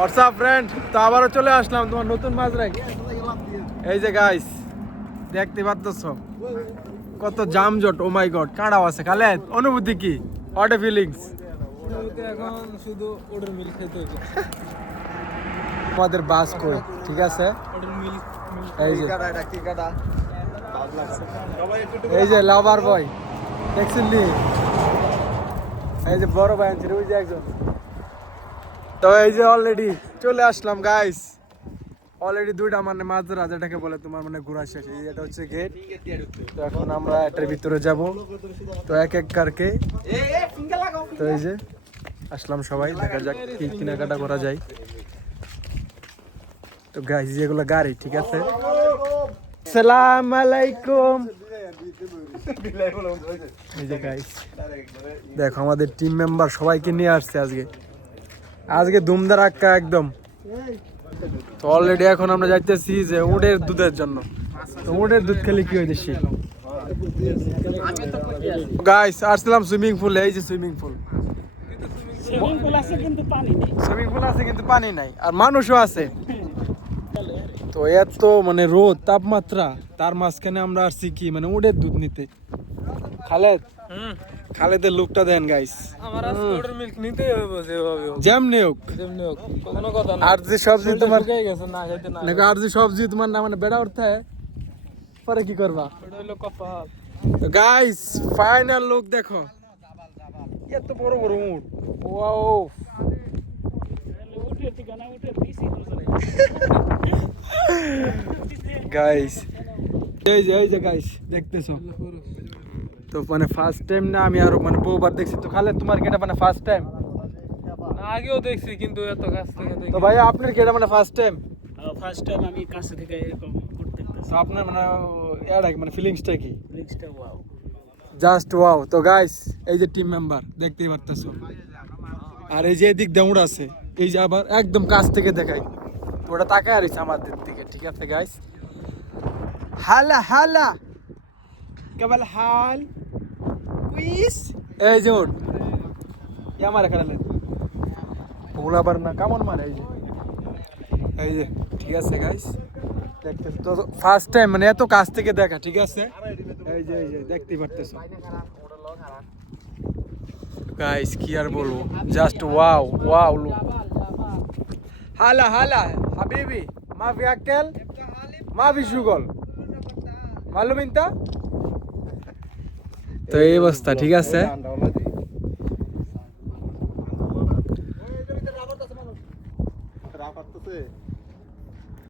WhatsApp friend, তো আবারও চলে আসলাম তোমার নতুন মাঝরাই। এই যে গাইস দেখতে পাচ্ছ কত জামজট, ও মাই গড। কাঁড়াও আছে খালেদ, অনুভূতি কি? What a feelings? এখন শুধু ওডের মিল খেতে হবে। আমাদের বাস কই, ঠিক আছে? ওডের মিল এই যে এই যে লাভার বয় দেখছেন নি? এই যে বড় ভাই আনছে ওই যে একজন। তো এই যে অলরেডি চলে আসলাম গাইস। অলরেডি দুইটা মানে মাঝরা যেটাকে বলে তোমার মানে ঘোরা শেষ। এই এটা হচ্ছে গেট। তো এখন আমরা এটার ভিতরে যাব। তো এক এক কারকে তো এই যে আসলাম সবাই, দেখা যাক কি কেনাকাটা করা যায়। তো গাইস যেগুলো গাড়ি, ঠিক আছে? আসসালামু আলাইকুম। এই যে গাইস দেখো আমাদের টিম মেম্বার সবাইকে নিয়ে আসছে আজকে ধুমধারাক্কা একদম। তো অলরেডি এখন আমরা যাইতেছি যে উটের দুধের জন্য। তো উটের দুধ খেলে কি হইতে শীত। গাইস আসলাম সুইমিং পুলে। এই যে সুইমিং পুল আছে কিন্তু পানি নেই। সুইমিং পুল আছে কিন্তু পানি নাই, আর মানুষও আছে। তো এত মানে রোদ তাপমাত্রা, তার মাঝখানে আমরা আসছি কি মানে উটের দুধ নিতে। খালেদের লুকটা দেন গাইস। আমার আজকে ওডের মিল্ক নিতেই হবে যেভাবে হোক। যেমনি হোক যেমনি হোক কোনো কথা না। আর যে সবজি তোমার শুকিয়ে গেছে না খাইতে না। নাকি আর যে সবজি তোমার না মানে বেড়া উঠতে পরে কি করবা? এটা হলো কপাল। তো গাইস ফাইনাল লুক দেখো, এত বড় বড় উট। ওয়াও উঠে ঠিকানা উঠে পিসি তো চলে। গাইস এই যে গাইস দেখতেছো তো মানে ফার্স্ট টাইম না, আমি আরো মানে বহুবার দেখছি। তো খালে তোমার কি এটা মানে ফার্স্ট টাইম? আগেও দেখছি কিন্তু এত কাছ থেকে দেখি। তো ভাই আপনার কি এটা মানে ফার্স্ট টাইম? ফার্স্ট টাইম আমি কাছে থেকে এরকম করতে তো আপনার মানে এটা মানে ফিলিংসটা কি? রিক্সটা ওয়াও। Just wow. তো গাইস এই যে টিম মেম্বার দেখতেই পারতেছো, আর এই যে এদিক দাউড় আছে, এই যে আবার একদম কাছ থেকে দেখাই। তো ওটা তাকায় আর আমাদের দিকে, ঠিক আছে গাইস? হালা হালা কেবল হাল কুইস। এই যে ওট আমার খেলালে ওগুলো আবার না কেমন মারে। এই যে ঠিক আছে গাইস দেখতেছো তো ফার্স্ট টাইম মানে এত কাছ থেকে দেখা, ঠিক আছে? এই যে দেখতেই পারতেছো গাইস, কি আর বলবো, জাস্ট ওয়াও ওয়াও লুক। হালা হালা হাবিবি মা ফি আকেল মা ফি শুগল মালুম ইনতা। তো এই অবস্থা, ঠিক আছে?